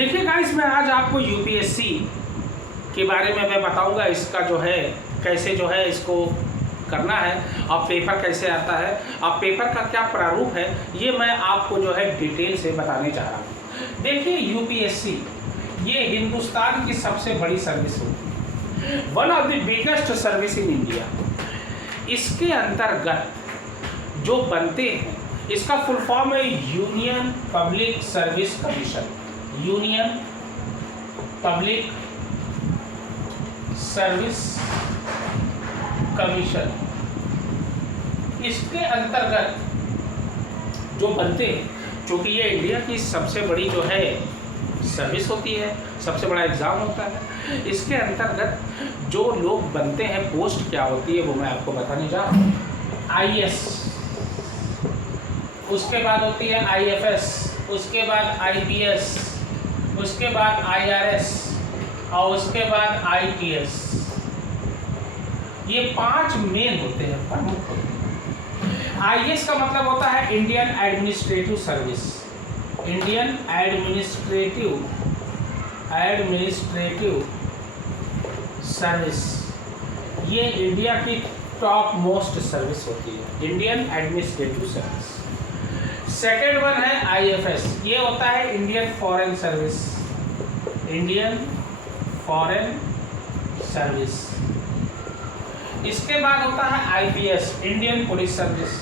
देखिए गाइस, मैं आज आपको यूपीएससी के बारे में मैं बताऊंगा। इसका जो है कैसे जो है इसको करना है और पेपर कैसे आता है और पेपर का क्या प्रारूप है, ये मैं आपको जो है डिटेल से बताने जा रहा हूँ। देखिए, यूपीएससी ये हिंदुस्तान की सबसे बड़ी सर्विस होती है, one of the biggest service in India. इसके अंतर्गत जो बनते हैं, इसका फुल फॉर्म है union public service commission. Union public service commission, इसके अंतर्गत जो बनते हैं, क्योंकि ये इंडिया की सबसे बड़ी जो है सर्विस होती है, सबसे बड़ा एग्ज़ाम होता है, इसके अंतर्गत जो लोग बनते हैं, पोस्ट क्या होती है वो मैं आपको बताने जा रहा हूँ। आईएएस, उसके बाद होती है आईएफएस, उसके बाद आईपीएस, उसके बाद आईआरएस और उसके बाद आईटीएस। ये 5 मेन होते हैं, प्रमुख होते हैं। आईएएस का मतलब होता है Indian administrative service. Indian administrative service, ये इंडिया की टॉप मोस्ट सर्विस होती है, Indian administrative service. Second one है आईएफएस, ये होता है Indian foreign service. Indian foreign service. इसके बाद होता है IPS, Indian police service.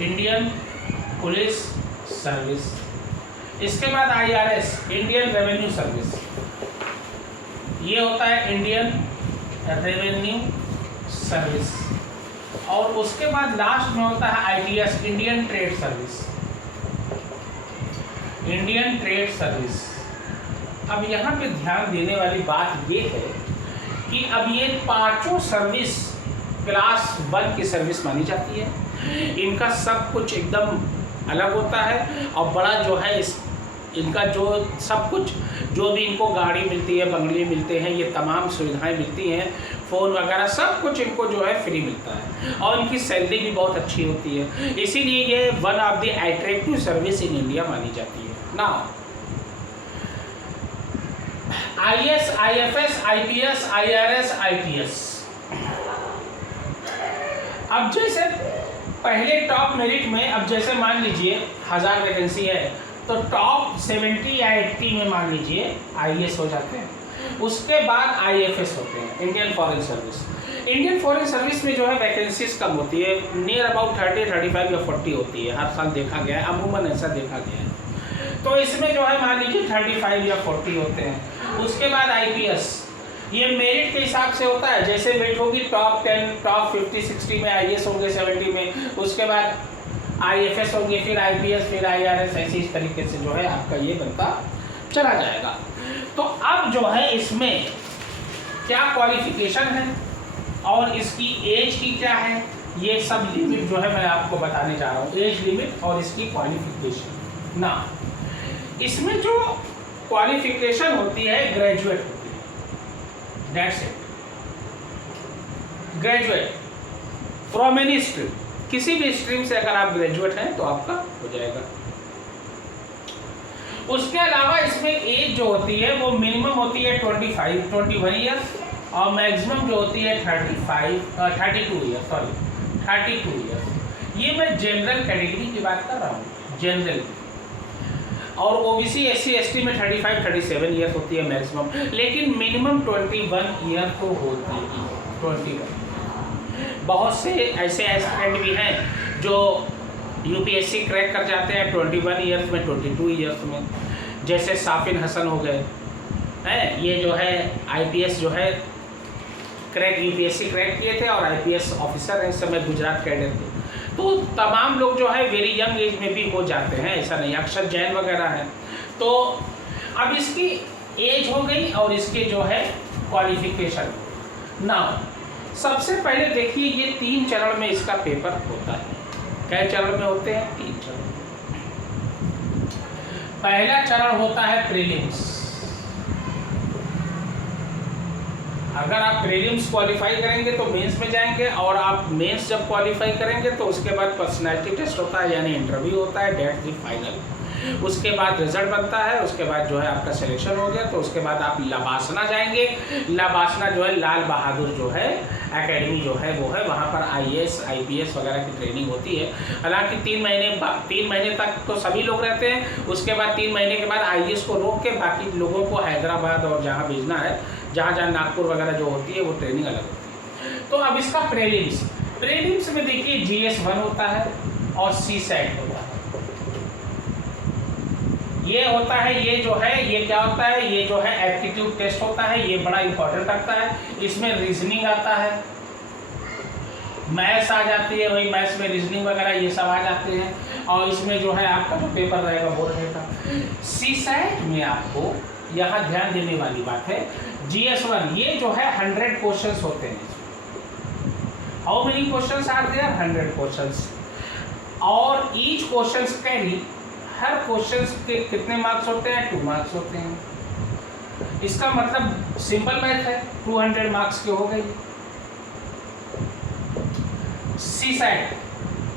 Indian police service. इसके बाद आईआरएस, इंडियन रेवेन्यू सर्विस, ये होता है इंडियन रेवेन्यू सर्विस। और उसके बाद लास्ट में होता है ITS, Indian trade service. Indian trade service. अब यहाँ पे ध्यान देने वाली बात ये है कि अब ये 5 सर्विस क्लास 1 की सर्विस मानी जाती है। इनका सब कुछ एकदम अलग होता है और बड़ा जो है इनका जो सब कुछ, जो भी इनको गाड़ी मिलती है, बंगले मिलते हैं, ये तमाम सुविधाएं मिलती हैं, फ़ोन वगैरह सब कुछ इनको जो है फ्री मिलता है और इनकी सैलरी भी बहुत अच्छी होती है। इसीलिए ये one of the attractive service in India मानी जाती है। Now IAS, IFS, IPS, IRS, ITS. अब जैसे पहले टॉप मेरिट में, अब जैसे मान लीजिए 1000 वैकेंसी है तो टॉप 70 या 80 में मान लीजिए आईएएस हो जाते हैं। उसके बाद आईएफएस होते हैं, Indian foreign service. Indian foreign service में जो है वैकेंसीज कम होती है, नियर अबाउट 30, 35 या 40 होती है, हर साल देखा गया है, अमूमन ऐसा देखा गया है। तो इसमें जो है मान लीजिए 35 या 40 होते हैं। उसके बाद आईपीएस, ये मेरिट के हिसाब से होता है, जैसे मेरिट होगी टॉप 10, टॉप 50, 60 में आईएएस होंगे, 70 में, उसके बाद आईएफएस होंगे, फिर आईपीएस, फिर आईआरएस, ऐसे इस तरीके से जो है आपका ये बनता चला जाएगा। तो अब जो है इसमें क्या क्वालिफिकेशन है और इसकी एज की क्या है, ये सब लिमिट जो है मैं आपको बताने जा रहा हूँ, एज लिमिट और इसकी क्वालिफिकेशन। ना, इसमें जो क्वालिफिकेशन होती है ग्रेजुएट होती है, that's it. Graduate from any stream, किसी भी स्ट्रीम से अगर आप ग्रेजुएट हैं तो आपका हो जाएगा। उसके अलावा इसमें एज जो होती है वो मिनिमम होती है 21 ईयर्स और मैक्सिमम जो होती है 32 ईयर्स। ये मैं जनरल कैटेगरी की बात कर रहा हूँ, जनरल। और ओबीसी, एससी, एसटी में 35, 37 ईयर्स होती है मैक्सिमम, लेकिन मिनिमम 21 ईयर तो होती है, 21। बहुत से ऐसे एस्पिरेंट भी हैं जो यूपीएससी क्रैक कर जाते हैं 21 ईयर्स में, 22 ईयर्स में, जैसे साफिन हसन हो गए हैं। ये जो है आईपीएस जो है क्रैक, यूपीएससी क्रैक किए थे और आईपीएस ऑफिसर हैं इस समय, गुजरात कैडर के। तो तमाम लोग जो है वेरी यंग एज में भी हो जाते हैं, ऐसा नहीं। अक्षर जैन वगैरह है। तो अब इसकी एज हो गई और इसके जो है क्वालिफिकेशन। ना, सबसे पहले देखिए ये 3 चरण में इसका पेपर होता है। कई चरण में होते हैं? 3 चरण। पहला चरण होता है प्रीलिम्स। अगर आप प्रीलिम्स क्वालिफाई करेंगे तो मेंस में जाएंगे, और आप मेंस जब क्वालिफाई करेंगे तो उसके बाद पर्सनैलिटी टेस्ट होता है, यानी इंटरव्यू होता है, डेट दी फाइनल। उसके बाद रिजल्ट बनता है, उसके बाद जो है आपका सिलेक्शन हो गया तो उसके बाद आप लबासना जाएंगे। लबासना जो है लाल बहादुर जो है एकेडमी जो है वो है, वहाँ पर IAS IPS वगैरह की ट्रेनिंग होती है। हालांकि 3 महीने तक तो सभी लोग रहते हैं, उसके बाद 3 महीने के बाद IAS को रोक के बाकी लोगों को हैदराबाद और जहाँ भेजना है, जहाँ नागपुर वगैरह जो होती है वो ट्रेनिंग अलग होती है। तो अब इसका प्रीलिम्स में देखिए GS1 होता है और CSAT होता है। ये होता है, ये जो है ये क्या होता है, ये जो है एप्टीट्यूड टेस्ट होता है, ये बड़ा इंपॉर्टेंट रखता है। इसमें रीजनिंग आता है, मैथ्स आ जाती है, वही मैथ्स में रीजनिंग वगैरह ये सब आ जाते हैं, और इसमें जो है आपका जो पेपर रहेगा वो रहेगा। CSAT में आपको यहाँ ध्यान देने वाली बात है, GS1 ये जो है 100 क्वेश्चंस होते हैं। How many questions are there? 100 questions, और ईच क्वेश्चंस कैरी, हर क्वेश्चंस के कितने मार्क्स होते हैं? 2 मार्क्स होते हैं। इसका मतलब सिंपल मैथ है, 200 मार्क्स के हो गए।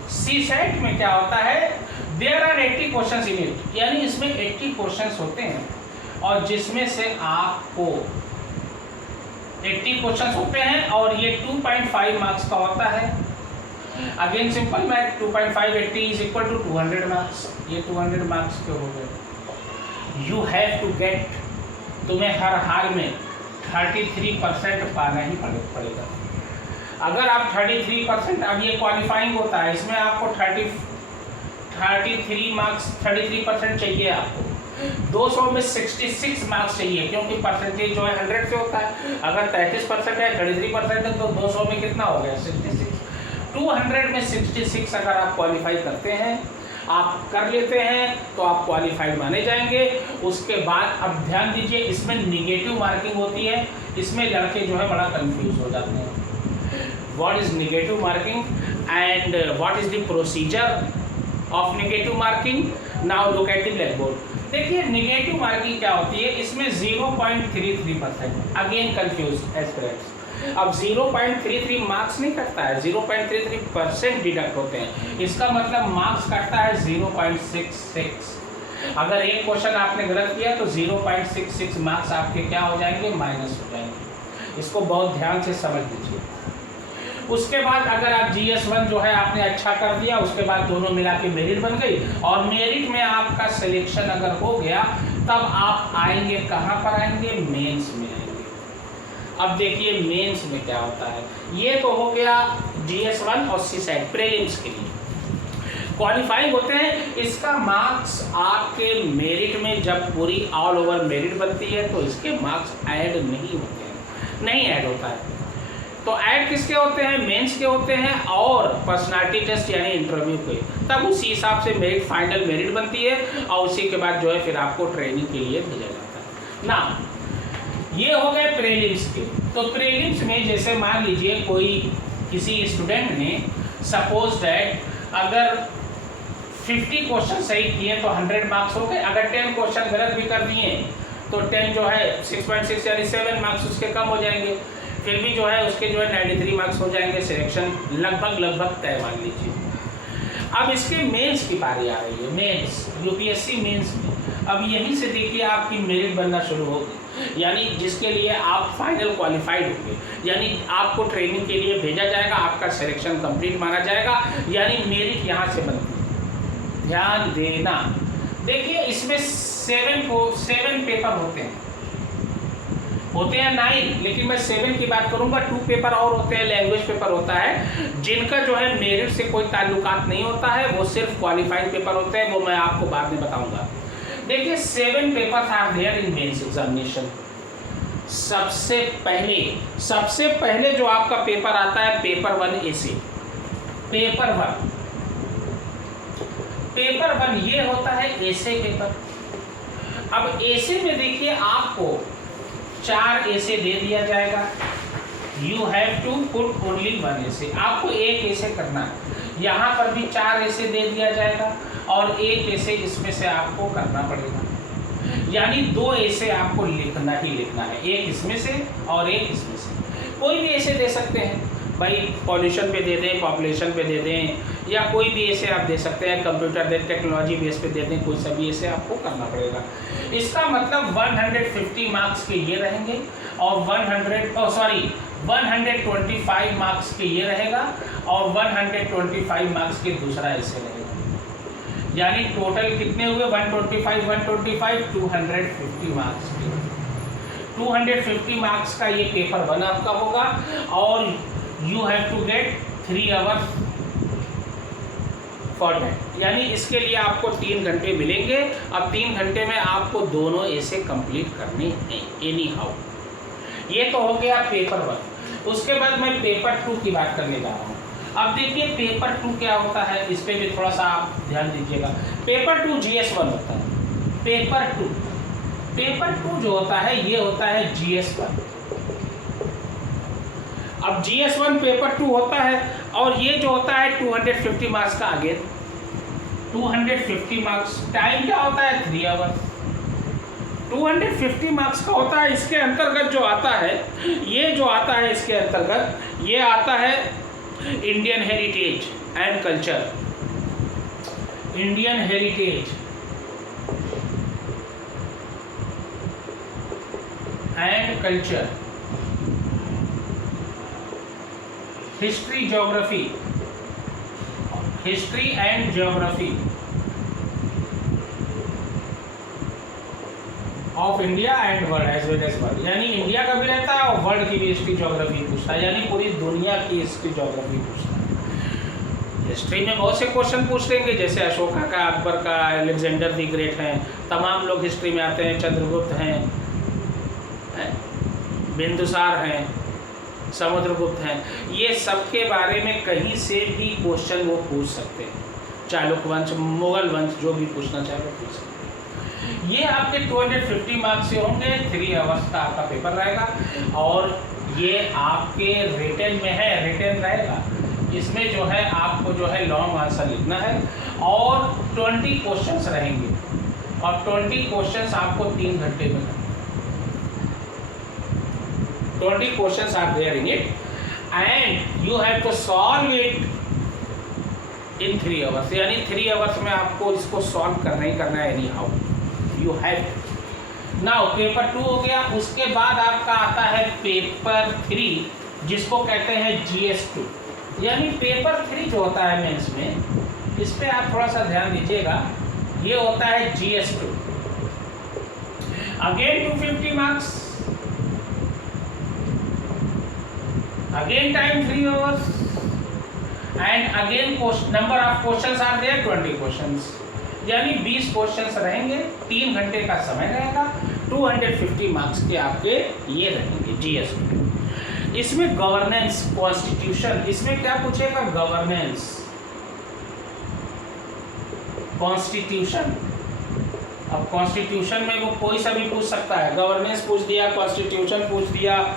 CSAT में क्या होता है, there are 80 questions in it, यानी इसमें 80 क्वेश्चंस होते हैं, और जिसमें से आपको 80 क्वेश्चंस होते हैं और ये 2.5 मार्क्स का होता है। Again simple math, 2.5 80 is equal to 200 marks, ये 200 मार्क्स के हो गए। यू हैव टू गेट, तुम्हें हर हाल में 33% पाना ही पड़ेगा। अगर आप 33%, अब ये क्वालिफाइंग होता है, इसमें आपको 33 मार्क्स 33% चाहिए आपको, 200 में 66 मार्क्स चाहिए, क्योंकि परसेंटेज जो है 100 से होता है। अगर 33% है, 33% है, तो 200 में कितना हो गया? 66। 200 में 66 अगर आप क्वालिफाई करते हैं, आप कर लेते हैं, तो आप क्वालिफाइड माने जाएंगे। उसके बाद अब ध्यान दीजिए, इसमें निगेटिव मार्किंग होती है, इसमें लड़के जो है बड़ा कंफ्यूज हो जाते हैं। What is negative marking and what is the procedure of negative marking? Now look at the black board. देखिए निगेटिव मार्किंग क्या होती है, इसमें 0.33%, अगेन कंफ्यूज एस्पिरेंट्स। अब 0.33 मार्क्स नहीं कटता है, 0.33% डिडक्ट होते हैं, इसका मतलब मार्क्स कटता है 0.66। अगर एक क्वेश्चन आपने गलत किया तो 0.66 मार्क्स आपके क्या हो जाएंगे? माइनस हो जाएंगे। इसको बहुत ध्यान से समझ लीजिए। उसके बाद अगर आप GS1 जो है आपने अच्छा कर दिया, उसके बाद दोनों मिला के मेरिट बन गई, और मेरिट में आपका सिलेक्शन अगर हो गया, तब आप आएंगे कहाँ पर आएंगे? मेंस में आएंगे। अब देखिए मेंस में क्या होता है, ये तो हो गया GS1 और CSAT प्रीलिम्स के लिए क्वालिफाइंग होते हैं। इसका मार्क्स आपके मेरिट में जब पूरी ऑल ओवर मेरिट बनती है तो इसके मार्क्स ऐड नहीं होते हैं, नहीं ऐड होता है। तो ऐड किसके होते हैं? मेंस के होते हैं, और पर्सनालिटी टेस्ट यानी इंटरव्यू के, तब उसी हिसाब से मेरिट फाइनल मेरिट बनती है, और उसी के बाद जो है फिर आपको ट्रेनिंग के लिए भेजा जाता है ना। ये हो गए प्रीलिम्स के। तो प्रीलिम्स में जैसे मान लीजिए कोई किसी स्टूडेंट ने सपोज दैट अगर 50 क्वेश्चन सही किए तो 100 मार्क्स हो गए, अगर 10 क्वेश्चन गलत भी कर दिए तो 10 जो है 6.6 यानी 7 मार्क्स उसके कम हो जाएंगे, फिर भी जो है उसके जो है 93 मार्क्स हो जाएंगे, सिलेक्शन लगभग तय मान लीजिए। अब इसके मेंस की बारी आ रही है, मेंस UPSC मेंस में। अब यहीं से देखिए आपकी मेरिट बनना शुरू होगी, यानी जिसके लिए आप फाइनल क्वालिफाइड होंगे, यानी आपको ट्रेनिंग के लिए भेजा जाएगा, आपका सिलेक्शन कंप्लीट माना जाएगा, यानी मेरिट यहाँ से बनती है। ध्यान देना, देखिए इसमें 7 पेपर होते हैं 9, लेकिन मैं 7 की बात करूंगा। 2 पेपर और होते हैं, लैंग्वेज पेपर होता है, जिनका जो है मेरिट से कोई ताल्लुकात नहीं होता है, वो सिर्फ क्वालिफाइड पेपर होते हैं, वो मैं आपको बाद में बताऊंगा। देखिए 7 papers are there in mains examination. सबसे पहले जो आपका पेपर आता है पेपर 1 एसे। पेपर 1 ये होता है एसे पेपर। अब एसे में देखिए आपको 4 एसे दे दिया जाएगा, you have to put only 1 essay, आपको एक एसे करना है। यहाँ पर भी 4 एसे दे दिया जाएगा और एक एसे इसमें से आपको करना पड़ेगा, यानी 2 एसे आपको लिखना ही लिखना है, एक इसमें से और एक इसमें से। कोई भी एसे दे सकते हैं भाई, पॉल्यूशन पे दे दें, पॉपुलेशन पे दे दें, या कोई भी ऐसे आप दे सकते हैं, कंप्यूटर दे, टेक्नोलॉजी बेस पे दे दें, कोई सा भी ऐसे आपको करना पड़ेगा। इसका मतलब 150 मार्क्स के ये रहेंगे और 125 मार्क्स के ये रहेगा और 125 मार्क्स के दूसरा ऐसे रहेगा। यानी टोटल कितने हुए? 125 250 मार्क्स के। 250 मार्क्स का ये पेपर 1 आपका होगा और you have to get 3 hours for that. यानी इसके लिए आपको 3 घंटे मिलेंगे। अब 3 घंटे में आपको दोनों ऐसे कंप्लीट करने हैं एनी हाउ। ये तो हो गया पेपर 1। उसके बाद मैं पेपर 2 की बात करने जा रहा हूँ। अब देखिए पेपर 2 क्या होता है, इस पर भी थोड़ा सा आप ध्यान दीजिएगा। पेपर 2 GS1 होता है। पेपर 2 जो होता है ये होता है GS1। अब GS1 पेपर 2 होता है और ये जो होता है 250 मार्क्स का। आगे 250 मार्क्स, टाइम क्या होता है? 3 आवर्स। 250 मार्क्स का होता है। इसके अंतर्गत जो आता है, ये जो आता है इसके अंतर्गत, ये आता है Indian heritage and culture. Indian heritage and culture, history geography, history and geography of India and world as well as world. यानी इंडिया का भी रहता है और वर्ल्ड की भी हिस्ट्री ज्योग्राफी पूछता है, यानी पूरी दुनिया की हिस्ट्री ज्योग्राफी पूछता है। हिस्ट्री में बहुत से क्वेश्चन पूछ लेंगे, जैसे अशोका का, अकबर का, अलेक्जेंडर द ग्रेट हैं, तमाम लोग हिस्ट्री में आते हैं, चंद्रगुप्त हैं, बिंदुसार हैं, समुद्रगुप्त हैं। ये सब के बारे में कहीं से भी क्वेश्चन वो पूछ सकते हैं। चालुक्य वंश, मुगल वंश, जो भी पूछना चाहे वो पूछ सकते हैं। ये आपके 250 मार्क्स से होंगे। 3 आवर्स का आपका पेपर रहेगा और ये आपके रिटन में है, रिटन रहेगा। इसमें जो है आपको जो है लॉन्ग आंसर लिखना है और 20 क्वेश्चंस रहेंगे और 20 क्वेश्चंस आपको 3 घंटे में करना है। 20 questions are there in it and you have to solve it in 3 hours। यानी 3 hours में आपको इसको सॉल्व करना ही करना है any how, you have. Now paper 2 हो गया। उसके बाद आपका आता है पेपर 3 जिसको कहते हैं GS2। यानी पेपर 3 जो होता है मेंस में, इस पर आप थोड़ा सा ध्यान दीजिएगा। ये होता है GS2। Again 250 marks, again time 3 hours and again number of questions are there 20 questions। यानी 20 क्वेश्चंस रहेंगे, 3 घंटे का समय रहेगा, 250 मार्क्स के आपके ये रहेंगे GS2। इसमें गवर्नेंस, कॉन्स्टिट्यूशन, इसमें क्या पूछेगा? Governance, constitution. अब कॉन्स्टिट्यूशन में वो कोई सा भी पूछ सकता है। गवर्नेंस पूछ दिया, कॉन्स्टिट्यूशन पूछ दिया,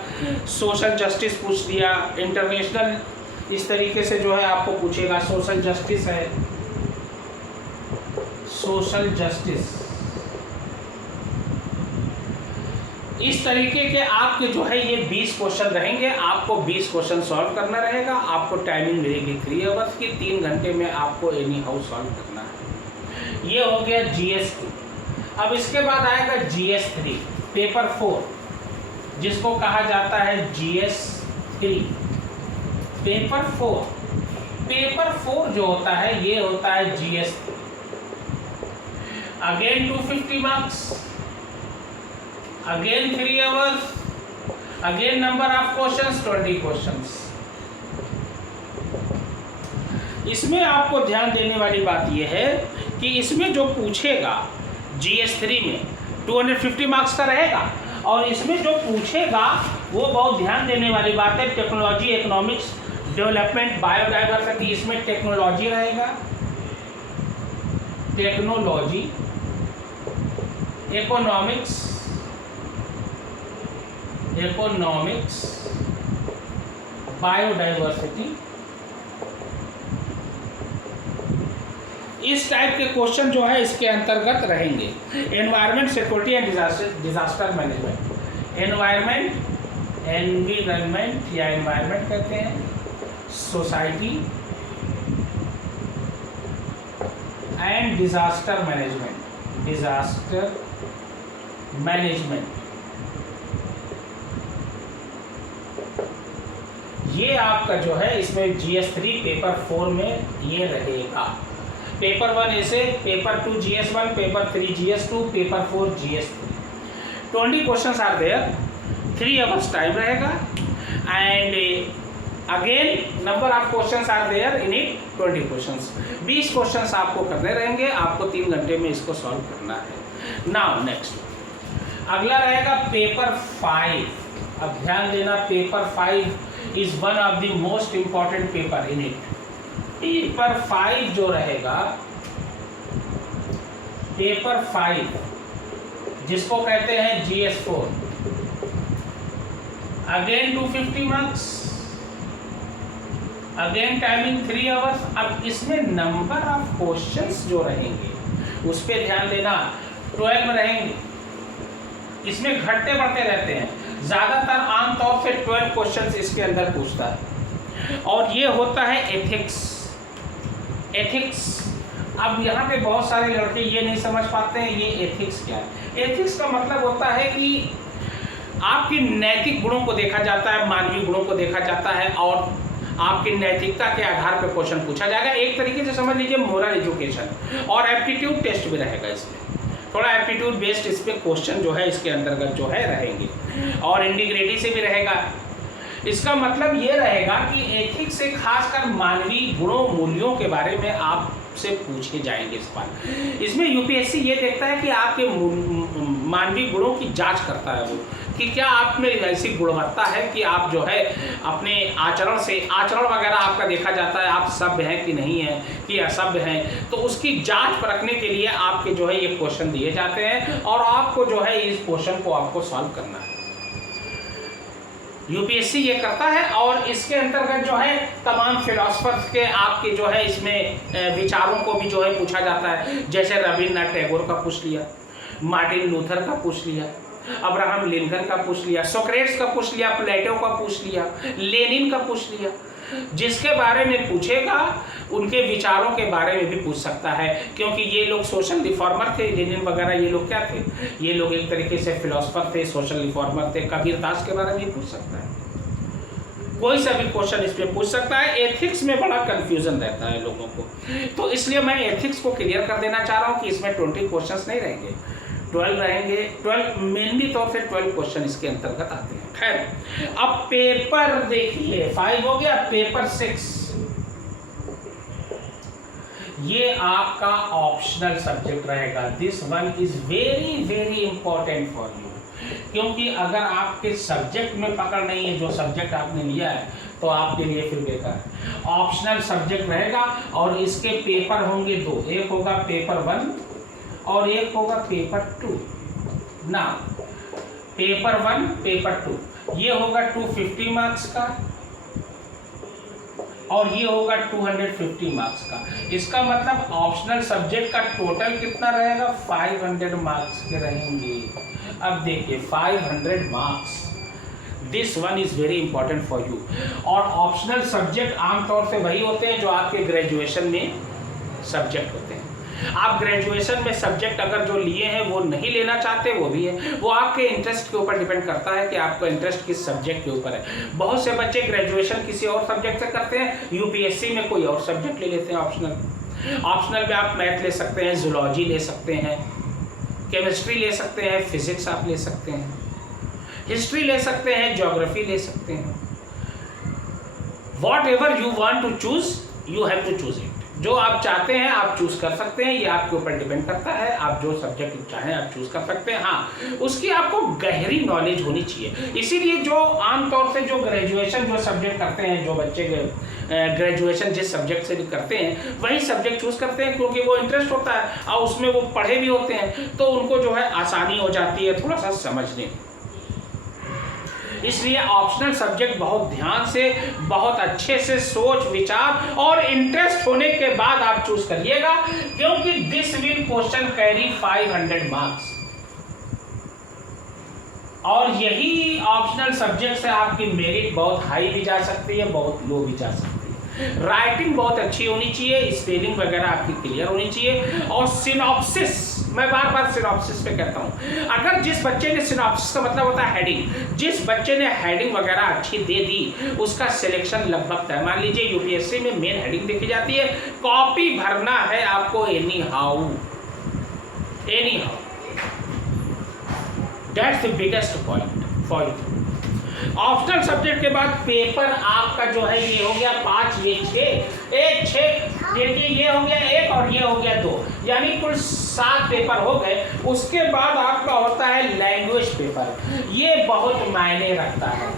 सोशल जस्टिस पूछ दिया, इंटरनेशनल, इस तरीके से जो है आपको पूछेगा। सोशल जस्टिस है, सोशल जस्टिस, इस तरीके के आपके जो है ये 20 क्वेश्चन रहेंगे। आपको 20 क्वेश्चन सॉल्व करना रहेगा। आपको टाइमिंग मिलेगी 3 आवर्स की। 3 घंटे में आपको एनी हाउ सॉल्व करना है। ये हो गया GS2। अब इसके बाद आएगा GS3, पेपर 4 जिसको कहा जाता है GS3। पेपर 4 जो होता है ये होता है GS3। Again 250 marks, again 3 hours, again number of questions 20 questions. इसमें आपको ध्यान देने वाली बात यह है कि इसमें जो पूछेगा GS3 में 250 मार्क्स का रहेगा और इसमें जो पूछेगा वो बहुत ध्यान देने वाली बात है। टेक्नोलॉजी, इकोनॉमिक्स, डेवलपमेंट, बायोडाइवर्सिटी, इसमें टेक्नोलॉजी रहेगा, टेक्नोलॉजी, इकोनॉमिक्स, बायोडाइवर्सिटी, इस टाइप के क्वेश्चन जो है इसके अंतर्गत रहेंगे। Environment, security and disaster management. Environment या एनवायरमेंट कहते हैं, society, and disaster management. Disaster management, ये आपका जो है इसमें GS3 पेपर 4 में ये रहेगा। पेपर 1 ऐसे, paper 2 GS1, paper 3 GS2, paper 4 GS3। 20 questions are there, 3 hours time रहेगा and again number of questions are there in it 20 questions. 20 questions आपको करने रहेंगे, आपको 3 घंटे में इसको सॉल्व करना है। नाउ नेक्स्ट अगला रहेगा पेपर 5। अब ध्यान देना, paper 5 is one of the most important paper in it. Paper 5 जो रहेगा, पेपर 5 जिसको कहते हैं GS4, again 250 marks, again timing 3 hours. अब इसमें नंबर ऑफ क्वेश्चंस जो रहेंगे उस पर ध्यान देना, 12 रहेंगे। इसमें घटते बढ़ते रहते हैं, ज़्यादातर आमतौर से 12 क्वेश्चंस इसके अंदर पूछता है और ये होता है एथिक्स। एथिक्स, अब यहाँ पे बहुत सारे लड़के ये नहीं समझ पाते हैं ये एथिक्स क्या है। एथिक्स का मतलब होता है कि आपकी नैतिक गुणों को देखा जाता है, मानवीय गुणों को देखा जाता है और आपकी नैतिकता के आधार पर क्वेश्चन पूछा जाएगा। एक तरीके से समझ लीजिए मोरल एजुकेशन। और एप्टीट्यूड टेस्ट भी रहेगा इसमें, थोड़ा एप्टीट्यूड बेस्ड इस पे क्वेश्चन जो है इसके अंतर्गत जो है रहेंगे और इंटीग्रिटी से भी रहेगा। इसका मतलब ये रहेगा कि एथिक्स से खासकर मानवीय गुणों मूल्यों के बारे में आपसे पूछे जाएंगे इस बार। इसमें यूपीएससी ये देखता है कि आपके मानवीय गुणों की जांच करता है वो, कि क्या आप में ऐसी गुणवत्ता है कि आप जो है अपने आचरण से, आचरण वगैरह आपका देखा जाता है, आप सभ्य हैं कि नहीं है, कि असभ्य हैं। तो उसकी जांच परखने के लिए आपके जो है ये क्वेश्चन दिए जाते हैं और आपको जो है इस क्वेश्चन को आपको सॉल्व करना है। यूपीएससी ये करता है और इसके अंतर्गत जो है तमाम फिलोसफर्स के आपके जो है इसमें विचारों को भी जो है पूछा जाता है। जैसे रविन्द्रनाथ टैगोर का पूछ लिया, मार्टिन लूथर का पूछ लिया, अब्राहम लिंकन का पूछ लिया, सोक्रेट्स का पूछ लिया, प्लेटो का पूछ लिया, लेनिन का पूछ लिया। जिसके बारे में पूछेगा उनके विचारों के बारे में भी पूछ सकता है, क्योंकि ये लोग सोशल रिफॉर्मर थे। लेनिन वगैरह ये लोग क्या थे, ये लोग एक तरीके से फिलोसफर थे, सोशल रिफॉर्मर थे। कबीरदास के बारे में भी पूछ सकता है, कोई सा भी क्वेश्चन इस पर पूछ सकता है। एथिक्स में बड़ा कंफ्यूजन रहता है लोगों को, तो इसलिए मैं एथिक्स को क्लियर कर देना चाह रहा हूँ कि इसमें 20 क्वेश्चंस नहीं रहेंगे, 12 रहेंगे। 12 मेनली तौर से 12 क्वेश्चन इसके अंतर्गत आते हैं। खैर, अब पेपर देखिए 5 हो गया, पेपर 6 ये आपका ऑप्शनल सब्जेक्ट रहेगा। This one is very very important for you, क्योंकि अगर आपके सब्जेक्ट में पकड़ नहीं है जो सब्जेक्ट आपने लिया है तो आपके लिए फिर बेकार है। ऑप्शनल सब्जेक्ट रहेगा और इसके पेपर होंगे 2, एक होगा पेपर 1 और एक होगा पेपर 2। ना, पेपर 1 पेपर 2 ये होगा 250 मार्क्स का और ये होगा 250 मार्क्स का। इसका मतलब ऑप्शनल सब्जेक्ट का टोटल कितना रहेगा, 500 मार्क्स के रहेंगे। अब देखिए 500 marks, this one is very important for you. और ऑप्शनल सब्जेक्ट आमतौर से वही होते हैं जो आपके ग्रेजुएशन में सब्जेक्ट होते हैं। आप ग्रेजुएशन में सब्जेक्ट अगर जो लिए हैं वो नहीं लेना चाहते वो भी है, वो आपके इंटरेस्ट के ऊपर डिपेंड करता है कि आपका इंटरेस्ट किस सब्जेक्ट के ऊपर है। बहुत से बच्चे ग्रेजुएशन किसी और सब्जेक्ट से करते हैं, यूपीएससी में कोई और सब्जेक्ट ले लेते हैं ऑप्शनल। ऑप्शनल में आप मैथ ले सकते हैं, जूलॉजी ले सकते हैं, केमिस्ट्री ले सकते हैं, फिजिक्स आप ले सकते हैं, हिस्ट्री ले सकते हैं, ज्योग्राफी ले सकते हैं। Whatever you want to choose you have to choose it. जो आप चाहते हैं आप चूज कर सकते हैं, ये आपके ऊपर डिपेंड करता है। आप जो सब्जेक्ट चाहें आप चूज कर सकते हैं। हाँ, उसकी आपको गहरी नॉलेज होनी चाहिए। इसीलिए जो आमतौर से जो ग्रेजुएशन जो सब्जेक्ट करते हैं, जो बच्चे ग्रेजुएशन जिस सब्जेक्ट से भी करते हैं वही सब्जेक्ट चूज करते हैं, क्योंकि वो इंटरेस्ट होता है और उसमें वो पढ़े भी होते हैं, तो उनको जो है आसानी हो जाती है थोड़ा सा समझने। इसलिए ऑप्शनल सब्जेक्ट बहुत ध्यान से, बहुत अच्छे से सोच विचार और इंटरेस्ट होने के बाद आप चूज करिएगा, क्योंकि this will question carry 500 marks. और यही ऑप्शनल सब्जेक्ट से आपकी मेरिट बहुत हाई भी जा सकती है, बहुत लो भी जा सकती है। राइटिंग बहुत अच्छी होनी चाहिए, स्पेलिंग वगैरह आपकी क्लियर होनी चाहिए, और सिनॉप्सिस, मैं बार बार सिनॉप्सिस पे कहता हूँ। अगर जिस बच्चे ने, सिनॉप्सिस का मतलब होता है हेडिंग, जिस बच्चे ने हेडिंग वगैरह अच्छी दे दी उसका सिलेक्शन लगभग तय। मान लीजिए यूपीएससी में मेन हेडिंग देखी जाती है, कॉपी भरना है आपको any how, that's the biggest point for you. Optional subject के बाद पेपर आपका जो है ये हो गया 5, ये 6, 1 6, देखिए ये हो गया 1 और ये हो गया 2, यानी कुल 7 पेपर हो गए। उसके बाद आपका होता है लैंग्वेज पेपर, ये बहुत मायने रखता है।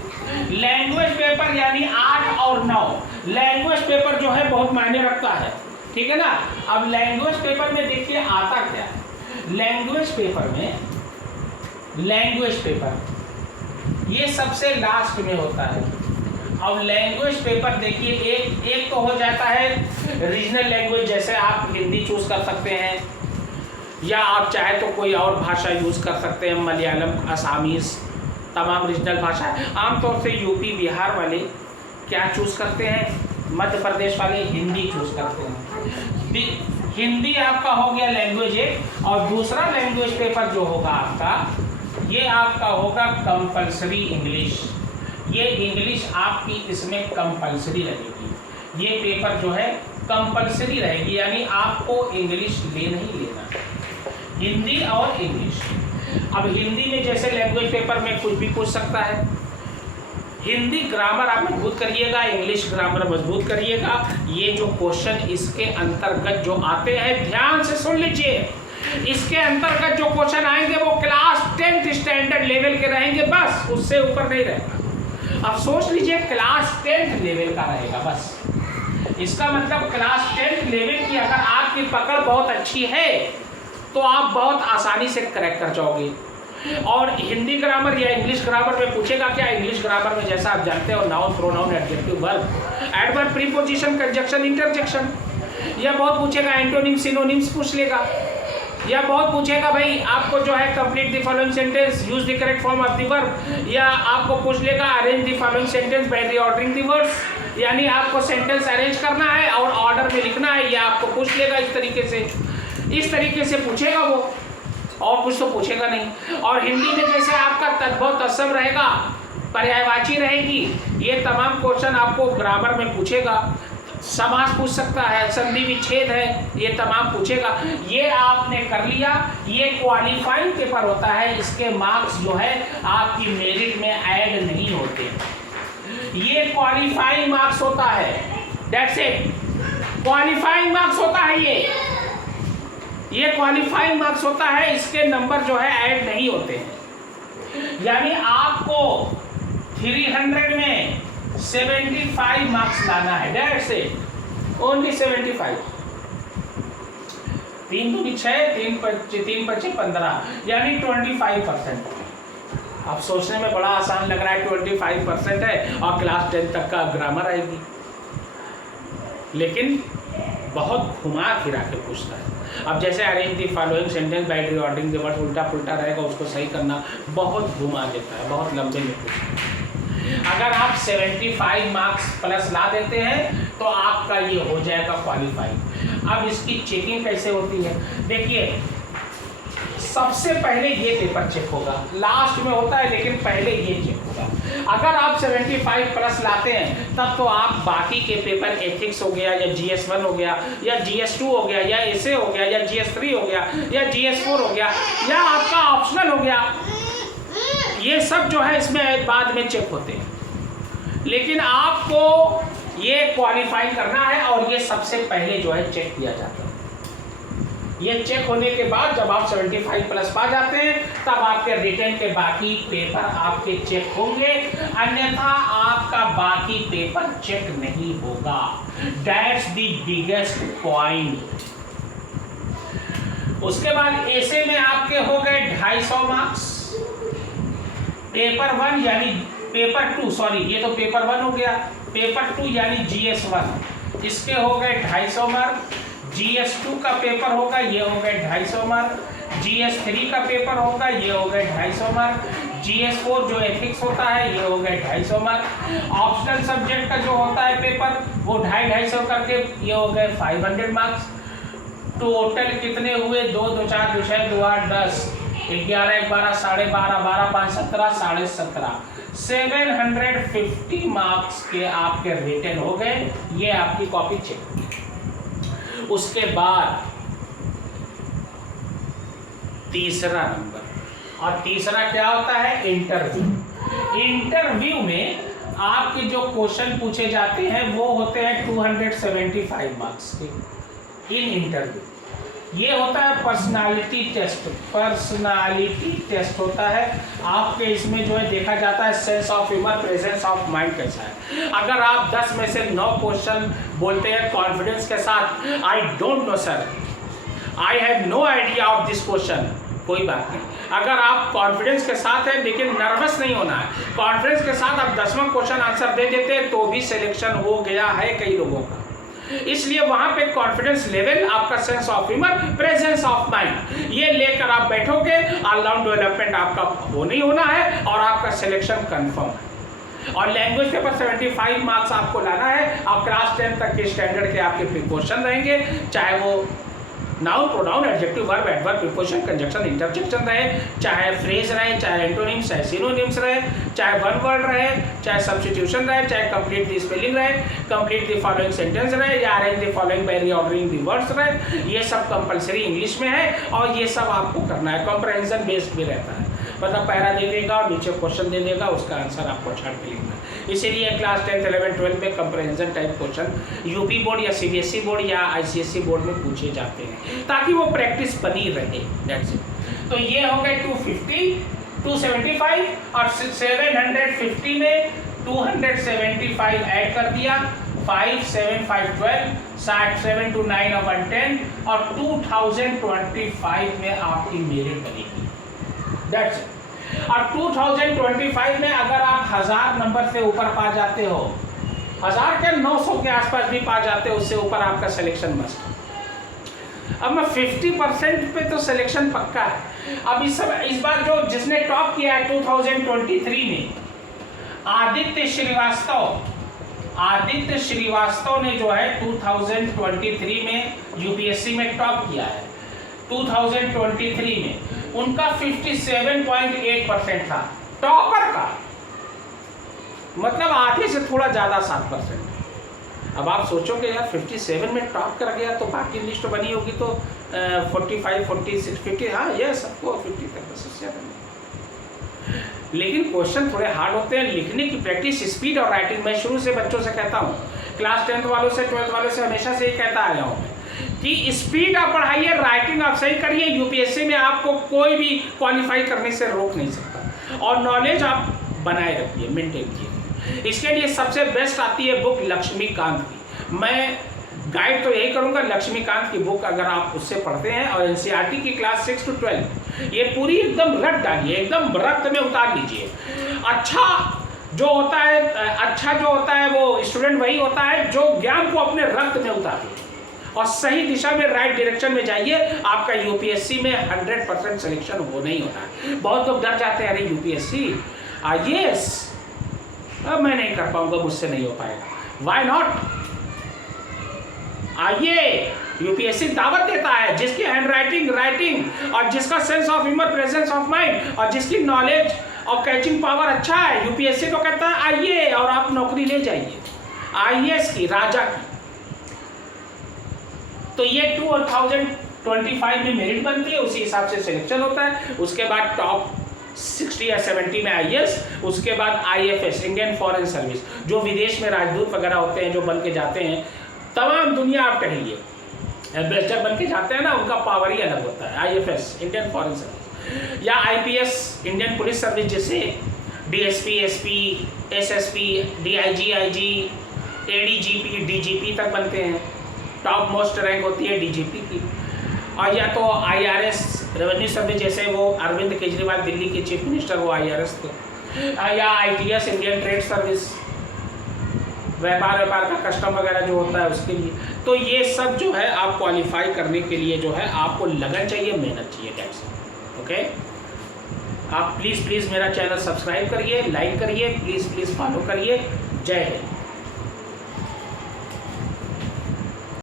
लैंग्वेज पेपर यानी 8 और 9, लैंग्वेज पेपर जो है बहुत मायने रखता है, ठीक है ना। अब लैंग्वेज पेपर में देखिए आता क्या है, लैंग्वेज पेपर ये सबसे लास्ट में होता है। अब लैंग्वेज पेपर देखिए एक तो हो जाता है रीजनल लैंग्वेज, जैसे आप हिंदी चूज कर सकते हैं, या आप चाहे तो कोई और भाषा यूज़ कर सकते हैं, मलयालम, असामीज़, तमाम रीजनल भाषा। आमतौर से यूपी बिहार वाले क्या चूज़ करते हैं, मध्य प्रदेश वाले हिंदी चूज़ करते हैं। हिंदी आपका हो गया लैंग्वेज एक, और दूसरा लैंग्वेज पेपर जो होगा आपका, ये आपका होगा कंपलसरी इंग्लिश। ये इंग्लिश आपकी इसमें कंपलसरी रहेगी, ये पेपर जो है कंपलसरी रहेगी, यानी आपको इंग्लिश लेना ही लेना, हिंदी और इंग्लिश। अब हिंदी में जैसे लैंग्वेज पेपर में कुछ भी पूछ सकता है, हिंदी ग्रामर आप मजबूत करिएगा, इंग्लिश ग्रामर मजबूत करिएगा। ये जो क्वेश्चन इसके अंतर्गत जो आते हैं, ध्यान से सुन लीजिए, इसके अंतर्गत जो क्वेश्चन आएंगे वो क्लास 10th स्टैंडर्ड लेवल के रहेंगे, बस उससे ऊपर नहीं रहेगा। अब सोच लीजिए क्लास 10th लेवल का रहेगा बस। इसका मतलब क्लास 10th लेवल की अगर आपकी पकड़ बहुत अच्छी है तो आप बहुत आसानी से क्रैक कर जाओगे। और हिंदी ग्रामर या इंग्लिश ग्रामर में पूछेगा क्या, इंग्लिश ग्रामर में जैसा आप जानते हो noun, pronoun, adjective, verb, adverb, preposition, conjunction, interjection, या बहुत पूछेगा एंटोनिम, सिनोनिम्स पूछ लेगा, या बहुत पूछेगा भाई आपको जो है complete the following sentence, use the correct form of the verb, या आपको पूछ लेगा arrange the following sentence by reordering the words, यानी आपको सेंटेंस अरेंज करना है और ऑर्डर में लिखना है, या आपको पूछ लेगा इस तरीके से पूछेगा वो, और कुछ तो पूछेगा नहीं। और हिंदी में जैसे आपका तद्भव तत्सम रहेगा, पर्यायवाची रहेगी, ये तमाम क्वेश्चन आपको ग्रामर में पूछेगा। समास पूछ सकता है, संधि विच्छेद है, ये तमाम पूछेगा। ये आपने कर लिया, ये क्वालिफाइंग पेपर होता है, इसके मार्क्स जो है आपकी मेरिट में ऐड नहीं होते, ये क्वालिफाइंग मार्क्स होता है, दैट्स इट, क्वालिफाइंग मार्क्स होता है ये क्वालिफाइंग मार्क्स होता है, इसके नंबर जो है ऐड नहीं होते हैं। यानी आपको 300 में 75 मार्क्स लाना है, दैट्स इट, ओनली 75। 3 दूनी 6, 3 5 15, यानी 25%। अब सोचने में बड़ा आसान लग रहा है, 25% है और क्लास 10 तक का ग्रामर आएगी, लेकिन बहुत घुमा फिरा के पूछता है। अब जैसे arrange the following sentence by reordering the words, उल्टा पुल्टा रहेगा, उसको सही करना बहुत घुमा देता है, बहुत लंबे में पूछता है। अगर आप 75 मार्क्स प्लस ला देते हैं तो आपका ये हो जाएगा क्वालिफाइड। अब इसकी चेकिंग कैसे होती है, देखिए सबसे पहले ये पेपर चेक होगा, लास्ट में होता है लेकिन पहले ये चेक होगा। अगर आप 75 प्लस लाते हैं तब तो आप बाकी के पेपर एथिक्स हो गया, या GS1 हो गया, या GS2 हो गया, या एसे हो गया, या GS3 हो गया, या GS4 हो गया, या आपका ऑप्शनल हो गया, ये सब जो है इसमें बाद में चेक होते हैं। लेकिन आपको ये क्वालिफाई करना है और ये सबसे पहले जो है चेक किया जाता है। ये चेक होने के बाद जब आप 75 प्लस पा जाते हैं तब आपके रिटर्न के बाकी पेपर आपके चेक होंगे, अन्यथा आपका बाकी पेपर चेक नहीं होगा। That's the biggest point. उसके बाद ऐसे में आपके हो गए 250 मार्क्स, पेपर 1 यानी पेपर 2, सॉरी ये तो पेपर 1 हो गया, पेपर 2 यानी GS1, इसके हो गए 250 मार्क। GS2 का पेपर होगा, ये हो गए 250 मार्क। GS3 का पेपर होगा, ये हो गए 250 मार्क। GS4 जो एथिक्स होता है ये हो गए 250 मार्क्स। ऑप्शनल सब्जेक्ट का जो होता है पेपर वो 250 करके ये हो गए 500 मार्क्स। टोटल कितने हुए 2 2 4 2 6 2 8 10 11 1 12 12.5 12 5 17 17.5 750 मार्क्स के आपके रिटन हो गए। ये आपकी कॉपी चेक। उसके बाद तीसरा नंबर, और तीसरा क्या होता है इंटरव्यू। इंटरव्यू में आपके जो क्वेश्चन पूछे जाते हैं वो होते हैं 275 मार्क्स के इन इंटरव्यू। ये होता है पर्सनालिटी टेस्ट। पर्सनालिटी टेस्ट होता है आपके, इसमें जो है देखा जाता है sense of humour, presence of mind कैसा है। अगर आप 10 में से 9 क्वेश्चन बोलते हैं कॉन्फिडेंस के साथ, I don't know sir, I have no idea of this question, कोई बात नहीं। अगर आप कॉन्फिडेंस के साथ हैं लेकिन नर्वस नहीं होना है, कॉन्फिडेंस के साथ आप 10वां क्वेश्चन आंसर दे देते हैं तो भी सिलेक्शन हो गया है कई लोगों का। इसलिए वहां पे कॉन्फिडेंस लेवल, आपका sense of humour, presence of mind, ये लेकर आप बैठोगे, ऑलराउंड डेवलपमेंट आपका होना ही होना है और आपका सिलेक्शन कंफर्म है। और लैंग्वेज पेपर 75 मार्क्स आपको लाना है। आप क्लास 10 तक के स्टैंडर्ड के आपके क्वेश्चन रहेंगे, चाहे वो noun, pronoun, adjective, verb, adverb, preposition, conjunction, interjection रहे, चाहे फ्रेज रहे, चाहे एंटोनिम्स, चाहे सिनोनिम्स रहे, चाहे वन वर्ड रहे, चाहे सब्स्टिट्यूशन रहे, चाहे कंप्लीट द स्पेलिंग रहे, कंप्लीट द फॉलोइंग सेंटेंस रहे, या arrange the following bye reordering the words रहे, ये सब कंपलसरी इंग्लिश में है और ये सब आपको करना है। कॉम्प्रहेंशन बेस्ड भी रहता है, मतलब पैरा दे देगा और नीचे क्वेश्चन दे देगा, उसका आंसर आपको छाट के लिखना है। इसीलिए क्लास 10, 11, 12 में comprehension type question UP board या सीबीएसई बोर्ड या आईसीएसई बोर्ड में पूछे जाते हैं ताकि वो प्रैक्टिस बनी रहे। That's it. तो ये हो गए 250, 275 और 750 में 275 ऐड कर दिया, 5 7 5 12, 7 to 9 और 110 और 2025 में आपकी मेरिट बनेगी। That's it. और 2025 में अगर आप 1000 नंबर से ऊपर पा जाते हो, 1000 के 900 के आसपास भी पा जाते हो, उससे ऊपर आपका सिलेक्शन मस्ट है। अब मैं 50% पे तो सिलेक्शन पक्का है। अब इस बार जो जिसने टॉप किया है 2023 में, आदित्य श्रीवास्तव ने जो है 2023 में यूपीएससी में टॉप किया है। 2023 में उनका 57.8% था टॉपर का, मतलब आधे से थोड़ा ज्यादा 7%। अब आप सोचोगे यार 57 में टॉप कर गया तो बाकी लिस्ट बनी होगी तो 45, 46, 50, हाँ ये सबको 50 तक से ज्यादा नहीं। लेकिन क्वेश्चन थोड़े हार्ड होते हैं। लिखने की प्रैक्टिस, स्पीड और राइटिंग, मैं शुरू से बच्चों से कहता हूँ, क्लास 10 वालों से, 12 वालों से हमेशा से ही कहता आया हूँ कि स्पीड आप बढ़ाइए, राइटिंग आप सही करिए, यूपीएससी में आपको कोई भी क्वालिफाई करने से रोक नहीं सकता। और नॉलेज आप बनाए रखिए, मेंटेन कीजिए। इसके लिए सबसे बेस्ट आती है बुक लक्ष्मीकांत की। मैं गाइड तो यही करूंगा, लक्ष्मीकांत की बुक अगर आप उससे पढ़ते हैं और एनसीईआरटी की क्लास 6 to 12 ये पूरी एकदम रट डालिए, एकदम रक्त में उतार लीजिए। अच्छा जो होता है वो स्टूडेंट वही होता है जो ज्ञान को अपने रक्त में उतारे और सही दिशा में, राइट डायरेक्शन में जाइए। आपका यूपीएससी में 100% सिलेक्शन होना ही होना है। बहुत लोग डर जाते हैं, अरे यूपीएससी आईएएस अब मैं नहीं कर पाऊंगा, मुझसे नहीं हो पाएगा। Why not? आइए, यूपीएससी दावत देता है जिसकी हैंडराइटिंग, राइटिंग और जिसका sense of humour, presence of mind और जिसकी नॉलेज और कैचिंग पावर अच्छा है, यूपीएससी तो कहता है आइए और आप नौकरी ले जाइए आईएएस की, राजा की। तो ये 2025 में मेरिट बनती है, उसी हिसाब से सिलेक्शन होता है। उसके बाद टॉप 60 या 70 में आईएएस, उसके बाद आईएफएस, इंडियन फॉरेन सर्विस, जो विदेश में राजदूत वगैरह होते हैं, जो बन के जाते हैं, तमाम दुनिया आप कहिए एम्बेसडर बन के जाते हैं ना, उनका पावर ही अलग होता है। आईएफएस, इंडियन फॉरेन सर्विस, या आईपीएस, इंडियन पुलिस सर्विस, जैसे DSP, SP, SSP, DIG, IG, ADGP, DGP तक बनते हैं। टॉप मोस्ट रैंक होती है डीजीपी की। और या तो आईआरएस, रेवेन्यू सर्विस, जैसे वो अरविंद केजरीवाल दिल्ली के चीफ मिनिस्टर, वो आईआरएस थे। या आईटीएस, इंडियन ट्रेड सर्विस, व्यापार का कस्टम वगैरह जो होता है उसके लिए। तो ये सब जो है आप क्वालिफाई करने के लिए जो है आपको लगन चाहिए, मेहनत चाहिए। ओके, आप प्लीज़ मेरा चैनल सब्सक्राइब करिए, लाइक करिए, प्लीज़ फॉलो करिए। जय हिंद।